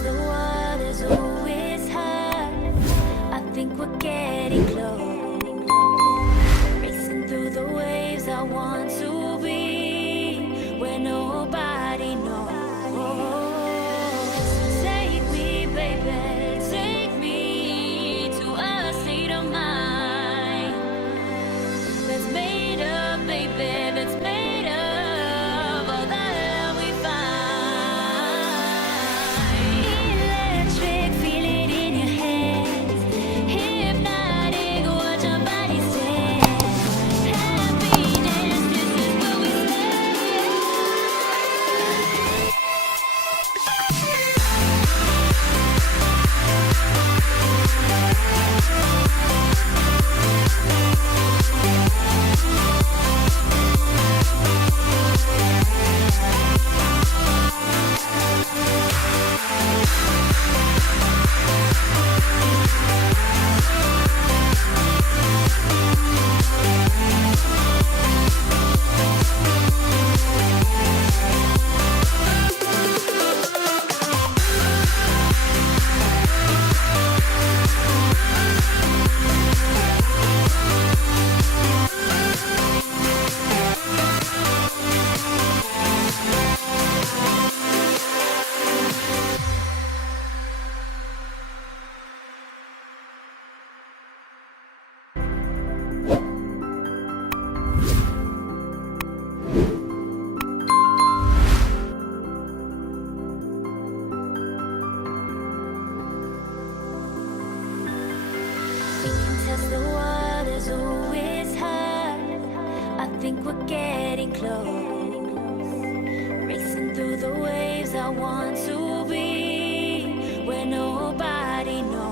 test the waters, oh, it's hard. I think we're getting close. Racing through the waves, I want to be where nobody knows. Take me, baby, take me to a state of mind that's made up, baby, that's made of all the love we find. Electric, feel it in your hands. Hypnotic, watch our bodies dance. Happiness, this is where we stand. Test the waters, oh, it's hard. I think we're getting close. Racing through the waves, I want to be where nobody knows.